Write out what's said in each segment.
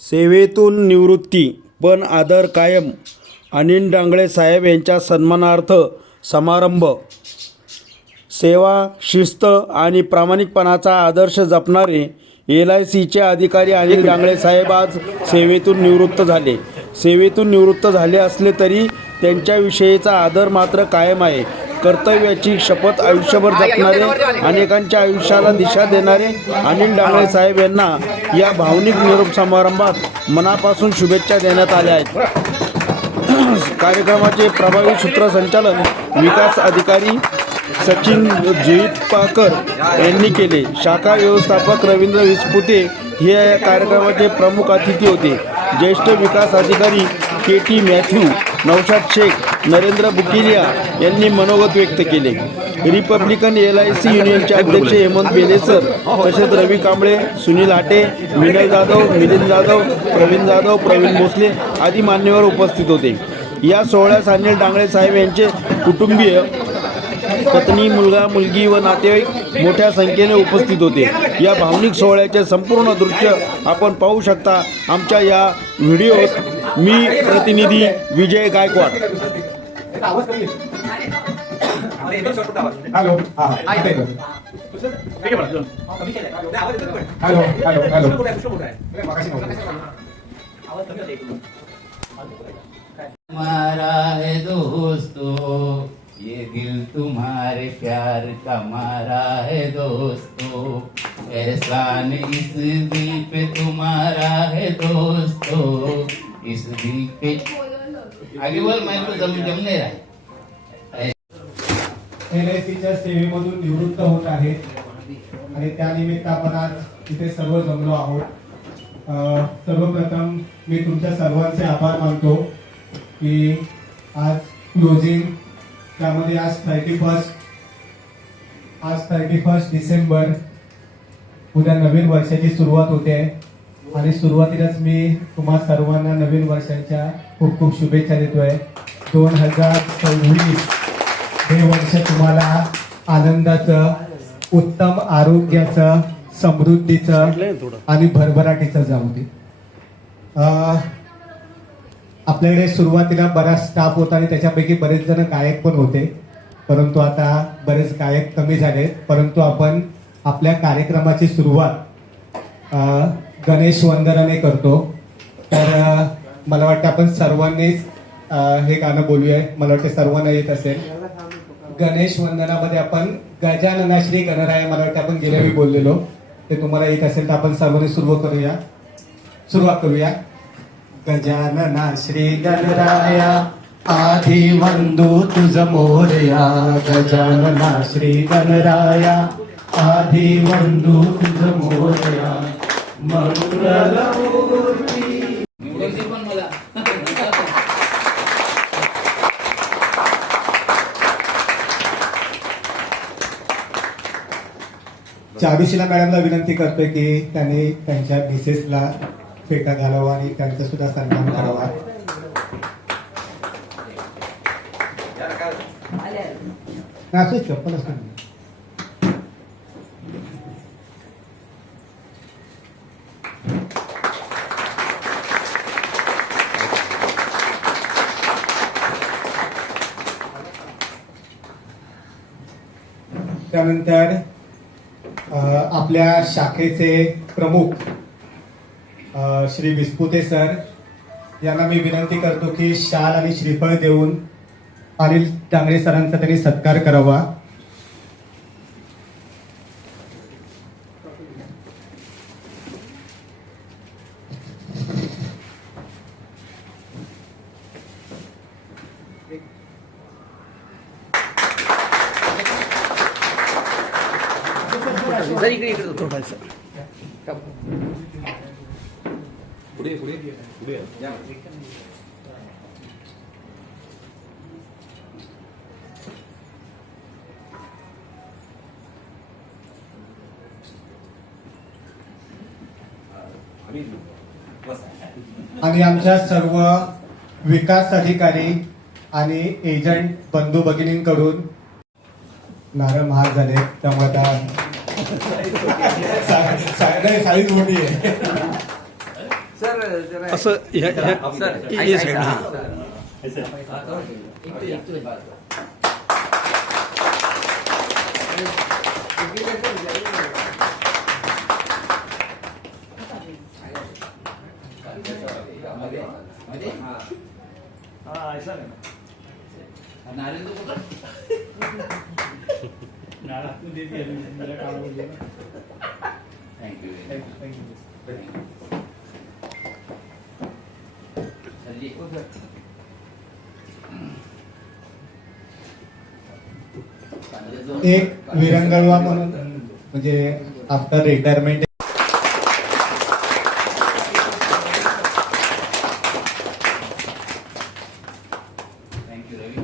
सेवेतून निवृत्ती पण आदर कायम अनिल डांगळे साहेब यांच्या सन्मानार्थ समारंभ. सेवा शिस्त आणि प्रामाणिकपणाचा आदर्श जपणारे एल आय सीचे अधिकारी अनिल डांगळे साहेब आज सेवेतून निवृत्त झाले. सेवेतून निवृत्त झाले असले तरी त्यांच्याविषयीचा आदर मात्र कायम आहे. कर्तव्याची शपथ आयुष्यभर जपणारे अनेकांच्या आयुष्याला दिशा देणारे अनिल डांगळे साहेब यांना या भावनिक निरोप समारंभात मनापासून शुभेच्छा देण्यात आल्या आहेत. कार्यक्रमाचे प्रभावी सूत्रसंचालन विकास अधिकारी सचिन जुईपाकर यांनी केले. शाखा व्यवस्थापक रवींद्र विस्पुते हे या कार्यक्रमाचे प्रमुख अतिथी होते. ज्येष्ठ विकास अधिकारी K T Mathew Naushad Shaikh Narendra Bukilia यांनी मनोगत व्यक्त केले. रिपब्लिकन एल आय सी युनियनचे अध्यक्ष हेमंत बेलेसर तसेच रवी कांबळे सुनील हाटे विनय जाधव मिलिंद जाधव प्रवीण जाधव प्रवीण भोसले आदी मान्यवर उपस्थित होते. या सोहळ्यास अनिल डांगळे साहेब यांचे कुटुंबीय पत्नी मुलगा मुलगी व नातेवाईक मोठ्या संख्येने उपस्थित होते. या भावनिक सोहळ्याचे संपूर्ण दृश्य आपण पाहू शकता. आमच्या या व्हिडिओत मी प्रतिनिधी Vijay Gaikwad. Hello. Hello hello है दोस्तों ये दिल तुम्हारे प्यार का मारा है दोस्तों। एहसान इस दिल पे तुम्हारा है दोस्तों। इस दिल पे। आगे बोल मैं तो जम जम नहीं रहा। एल आय सीच्या सेवेमधून निवृत्त होत आहे आणि त्यानिमित्त आपण आज इथे सर्व जमलो आहोत. सर्वप्रथम मी तुमच्या सर्वांचे आभार मानतो की आज क्लोजिंग त्यामध्ये आज थर्टी फर्स्ट आज थर्टी फर्स्ट डिसेंबर उद्या नवीन वर्षाची सुरुवात होते. आणि सुरुवातीलाच मी तुम्हा सर्वांना नवीन वर्षाच्या खूप खूप शुभेच्छा देतोय. दोन हजार सव्वीस हे वर्ष तुम्हाला आनंदाचं उत्तम आरोग्याचं समृद्धीचं आणि भरभराटीचं जाऊ दे. आपल्याकडे सुरुवातीला बराच स्टाफ होता आणि त्याच्यापैकी बरेच जण गायक पण होते. परंतु आता बरेच गायक कमी झाले परंतु आपण आपल्या कार्यक्रमाची सुरुवात गणेश वंदनाने करतो. तर मला वाटतं आपण सर्वांनीच हे गाणं बोलूया. मला वाटतं सर्वांना येत असेल. गणेश वंदनामध्ये आपण गजानना श्री गणराय मला वाटतं आपण गेल्या वेळी बोललेलो. ते तुम्हाला येत असेल तर आपण सर्वांनी सुरू करूया. सुरुवात करूया. गजानना श्री गणराया आधी वंदू तुझ मोरया गजानना श्री गणराया आधी वंदू तुझ मोरया मंगल निवडून दे पण मला चारुशीला मॅडमला विनंती करतोय की त्यांनी त्यांच्या मिसेसला फेटा घालावा आणि त्यांचा सुद्धा सन्मान करावा. असंच चप्पल असतं त्यानंतर आपल्या शाखेचे प्रमुख श्री विस्पुते सर यांना मी विनंती करतो की शाल आणि श्रीफळ देऊन अनिल टांगरे सरांचा त्यांनी सत्कार करावा. आणि आमच्या सर्व विकास अधिकारी आणि एजंट बंधू भगिनींकडून नारळ महाग झाले त्यामुळे नाही, साईज मोठी आहे सर सर जरा असं ह्या- ह्या- सर हे साईड ऐका, थँक्यू एक विरंगळवा म्हणून म्हणजे आफ्टर रिटायरमेंट थँक्यू रवी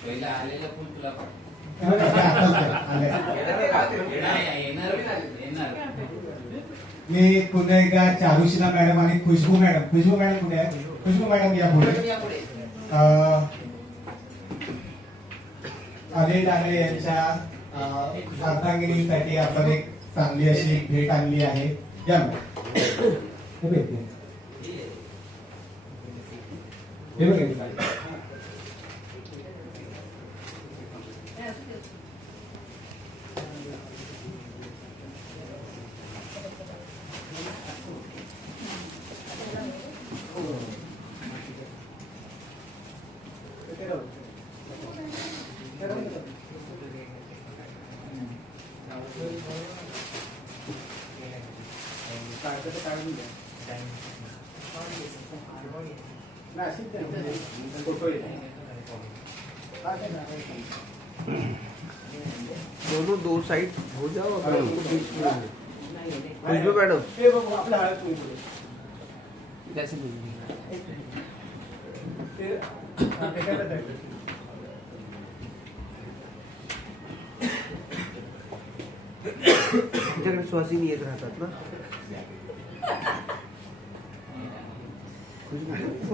पहिला आलेलं फुल तुला पाठव. येणार येणार येणार मी पुन्हा एकदा चारुशिला मॅडम आणि खुशबू मॅडम खुशबू मॅडम कुठे आहे? खुशबू. मॅडम या पुढे. अं, अजय डांगरे यांच्या अर्धांगिनीसाठी आपण एक चांगली अशी भेट आणली आहे. या. मॅडम. हे बघ. इथे. हे बघ इथे. दोनों दो साइड हो जाओ अपने उनको बीच में ले लो। खुशबू मैडम कैसे तुमच्याकडे श्वासीनी येत राहतात ना मॅडम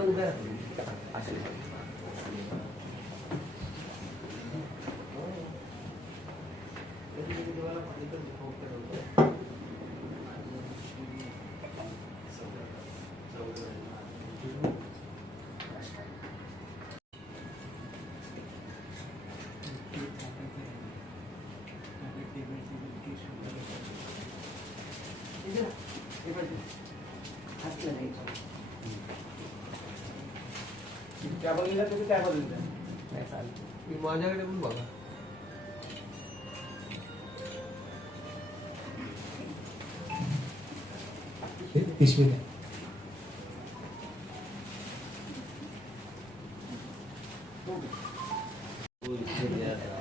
उभ्या राहा. असे. त्या बघितल्या तुम्ही काय बघितलं काय चालेल. मी माझ्याकडे पण बघा पिशवी द्या.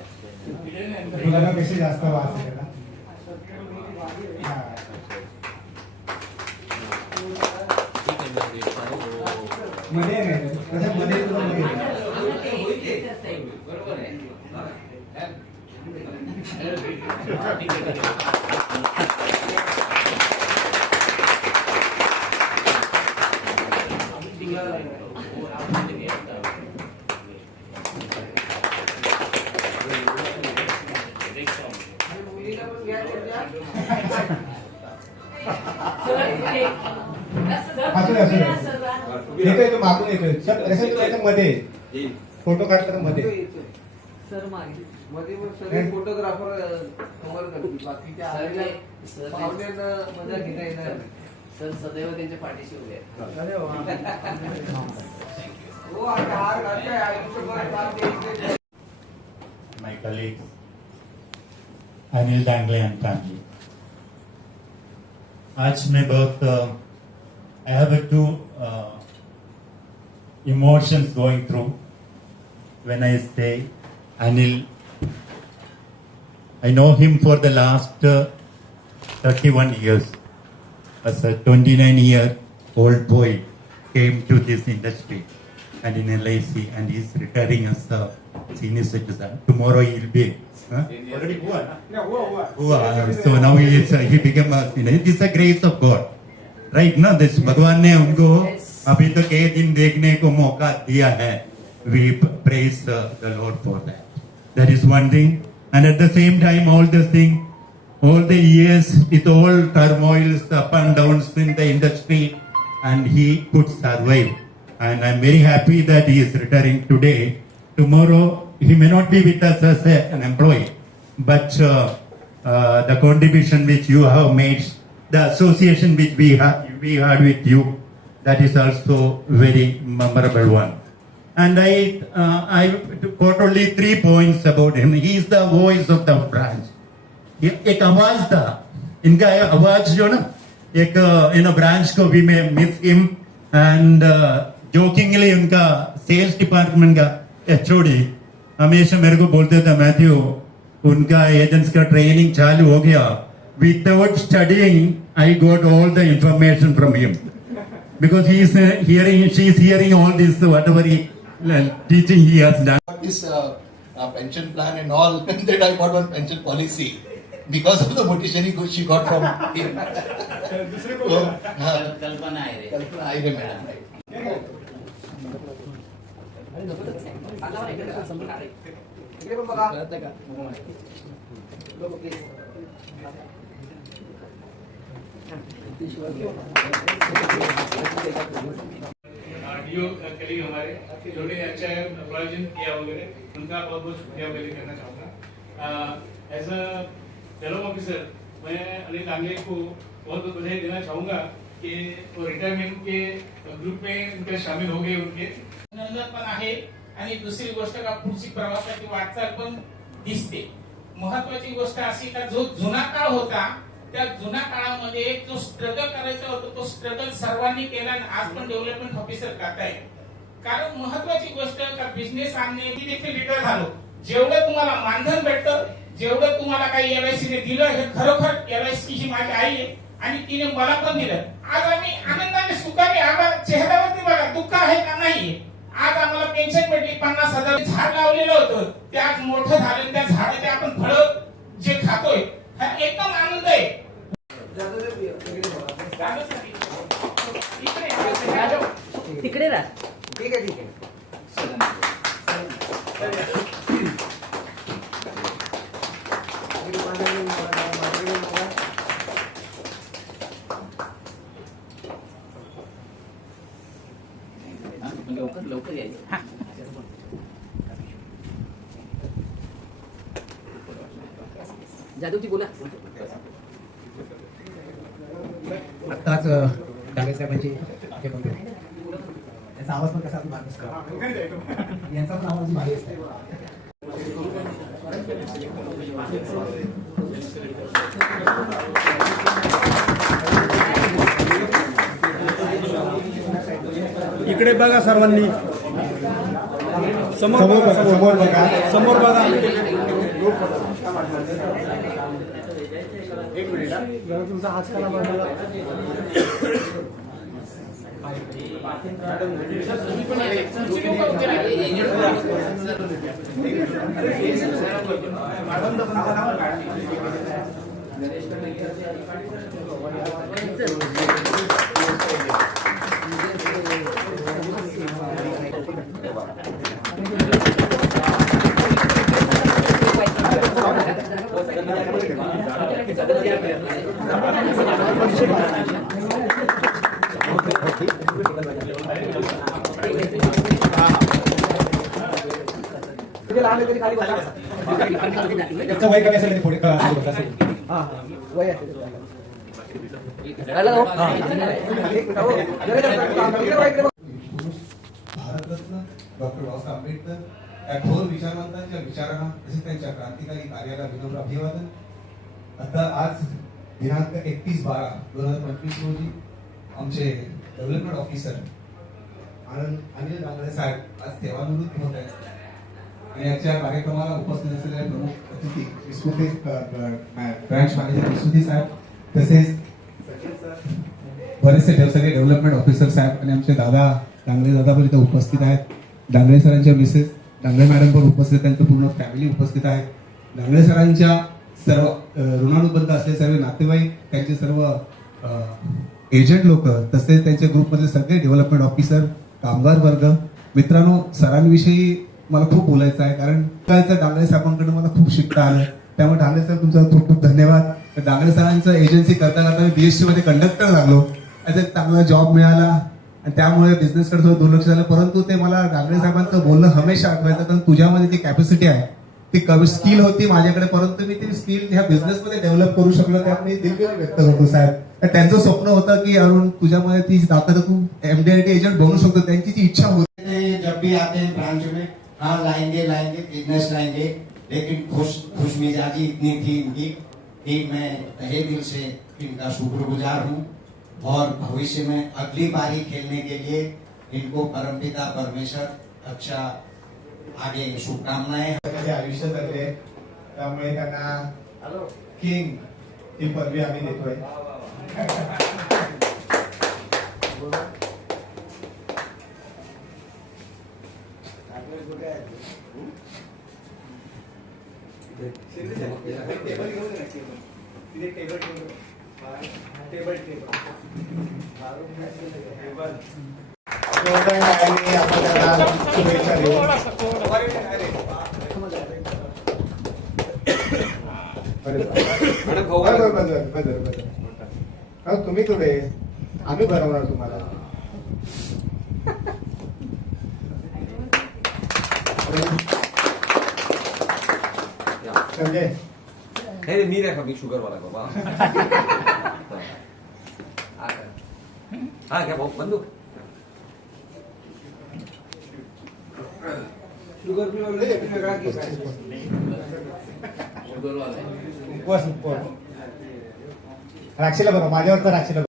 तुला ना कशी जास्त वास आहे ना हा. मध्ये आहे नाही का? त्याच्यात मध्ये तुला मध्ये आहे. बरोबर आहे असू दे, असू दे. येतोय तो मागून येतोयमध्ये. फोटो काढताना मध्ये. सर मागे. मध्ये मग सगळे फोटोग्राफर कव्हर करतील. बाकीच्या पाहुण्यांना मजा घेता येणार. सर सदैव त्यांच्या पाठीशी उभे आहेत. हो. आता हार घालतोय. आयुष्यभर साथ द्यायचे. my colleagues, Anil Dangle and family आज मैं बहुत I have two emotions going through when I say Anil. I know him for the last uh, 31 years. As a 29 year old boy came to this industry and in LIC and he's retiring as a senior citizen. Tomorrow he'll be huh? already who are? Who are? So now he is uh, he became a you know, it is a grace of God. Right ना दिस भगवान ने हमको अभी तक एक दिन देखने को मौका दिया है we praise the lord for that That is one thing. And at the same time, all the thing, all the years with all turmoils, up and downs in the industry, and he could survive. And I'm very happy that he is retiring today. Tomorrow, he may not be with us as a, an employee, but uh, uh, the contribution which you have made, the association which we, ha- we had with you, that is also very memorable one And I, uh, I got only three points about him. He is the voice of the branch. ये एक आवाज था इनका ये आवाज जो ना एक इन ब्रांच को भी मैं मिस हिम एंड जोकिंगली उनका सेल्स डिपार्टमेंट का एचओडी हमेशा मेरे को बोलते थे मैथ्यू उनका एजेंट्स का ट्रेनिंग चालू हो गया without studying I got all the information from him because he is uh, hearing she is hearing all this whatever he uh, teaching he has done got this uh, uh, pension plan and all, and then I got one pension policy because of the motivation she got from him. so, uh, कल्पना आहे Kalpana, I remember. इकडे पण जो बघ, colleague हमारे जिन्होंने अच्छा प्रायोजन किया वगैरह। उनका बहुत बहुत शुक्रिया पहले करना चाहूँगा। एज अ चलो ऑफिसर मैं अनिल लांगले को बहुत बहुत बधाई देना चाहूँगा कि वो रिटायरमेंट के ग्रुप में उनके शामिल हो गए उनके। नंदन पण आहे आणि दुसरी गोष्ट का पुढची प्रवासाची वाटचाल पण दिसते. महत्वाची गोष्ट अशी का जो जुना काळ होता त्या जुन्या काळामध्ये जो स्ट्रगल करायचा होता तो स्ट्रगल सर्वांनी केला आणि आज पण डेव्हलपमेंट ऑफिसर करताय. कारण महत्वाची गोष्ट का बिझनेस आणणे मी देखील रिटायर झालो. जेवढं तुम्हाला मानधन भेटतं जेवढं तुम्हाला काही एलआयसी ने दिलं हे खरोखर एलआयसी ही माझी आई आहे आणि तिने मला पण दिलं. आज आम्ही आनंदाने सुखाने आम्हाला चेहऱ्यावरती बघा दुःख आहे का नाही आज आम्हाला पेन्शन भेटली पन्नास हजार झाड लावलेलं होतं. ते आज मोठं झालं त्या झाडाचे आपण फळ जे खातोय हा एकदम आनंद आहे जाधव साहेब, इकडे बघा. जाधव साहेब, तिकडे राहा ठीक आहे ठीक आहे. हा? लवकर लवकर यायचं बोला आत्ताच डांगे साहेबांची. याचा आवाज पण कसा मार्गस यांचा पण आवाज भारी असतो इकडे बघा सर्वांनी. समोर समोर बघा, बघा, समोर बघा. समोर बघा. एक मिनिट तुमचा हात करा बाजूला. याचं वय कमी असेल तरी पुढे असेल. हा, हा. वय. हा. हो. बघा. भारतरत्न डॉक्टर बाबासाहेब आंबेडकर या थोर विचारवंतांच्या विचारांना तसेच त्यांच्या क्रांतिकारी कार्याला विनम्र अभिवादन आता आज दिनांक एकतीस बारा दोन हजार पंचवीस रोजी आमचे डेव्हलपमेंट ऑफिसर आनंद अनिल डांगळे साहेब आज सेवानिवृत्त होत आहेत आणि याच्या कार्यक्रमाला उपस्थित असलेले प्रमुख अतिथी विस्मृती ब्रँच मॅनेजर विस्कुती साहेब तसेच बरेचसे सगळे डेव्हलपमेंट ऑफिसर साहेब आणि आमचे दादा डांगरे दादा पण इथे उपस्थित आहेत. डांगरे सरांच्या मिसेस डांगरे मॅडम पण उपस्थित त्यांचं पूर्ण फॅमिली उपस्थित आहे. डांगरे सरांच्या सर्व अ, ऋणानुबंध असलेले सर्व नातेवाईक त्यांचे सर्व एजंट लोक तसेच त्यांच्या ग्रुपमधले सगळे डेव्हलपमेंट ऑफिसर कामगार वर्ग मित्रांनो सरांविषयी मला खूप बोलायचं आहे कारण काय तर डांगरे साहेबांकडून मला खूप शिकता आलं. त्यामुळे डांगरे सर तुमचा खूप खूप धन्यवाद. डांगरे सरांचं एजन्सी करता करता मी बीएससी मध्ये कंडक्टर लागलो. त्याचा एक चांगला जॉब मिळाला. आणि त्यामुळे बिझनेसकडे थोडं दुर्लक्ष झालं. परंतु ते मला डांगरे साहेबांचं बोलणं हमेशा आठवायचं कारण तुझ्यामध्ये जी कॅपॅसिटी आहे. ती कमी स्किल होती माझ्याकडे परंतु मी ती स्किल ह्या बिझनेसमध्ये डेव्हलप करू शकलो त्यामुळे मी दिलगिरी व्यक्त करतो साहेब. तर त्यांचं स्वप्न होतं की अरुण तुझ्यामध्ये ती ताकद तू एमडीआयटी एजंट बनू शकतो. त्यांची जी इच्छा होती. जब भी आते हैं ब्रांच में हाँ लाएँगे लाएँगे बिज़नेस लाएँगे लेकिन खुश खुश मिजाजी इतनी थी इनकी कि मैं तहे दिल से इनका शुक्रगुजार हूँ और भविष्य में अगली बारी खेलने के लिए इनको परमपिता परमेश्वर अच्छा आगे शुभकामनाएँ आयुष्य जगले त्यामुळे त्यांना किंग ही पदवी आम्ही देतोय. टेबल टाळ्यांनी आपण त्यांना शुभेच्छा टेबल टेबल तुम्ही कुठे आम्ही भरवणार तुम्हाला संजय तुम्ही कुठे आम्ही भरवणार तुम्हाला समजे नाही मी नाही मी शुगर वाला बाबा हा घ्या भाऊ बंदूक शुगर वेगळा केस आहे उपवास उपवास राक्षीला बरं माझ्यावर तर राक्षीला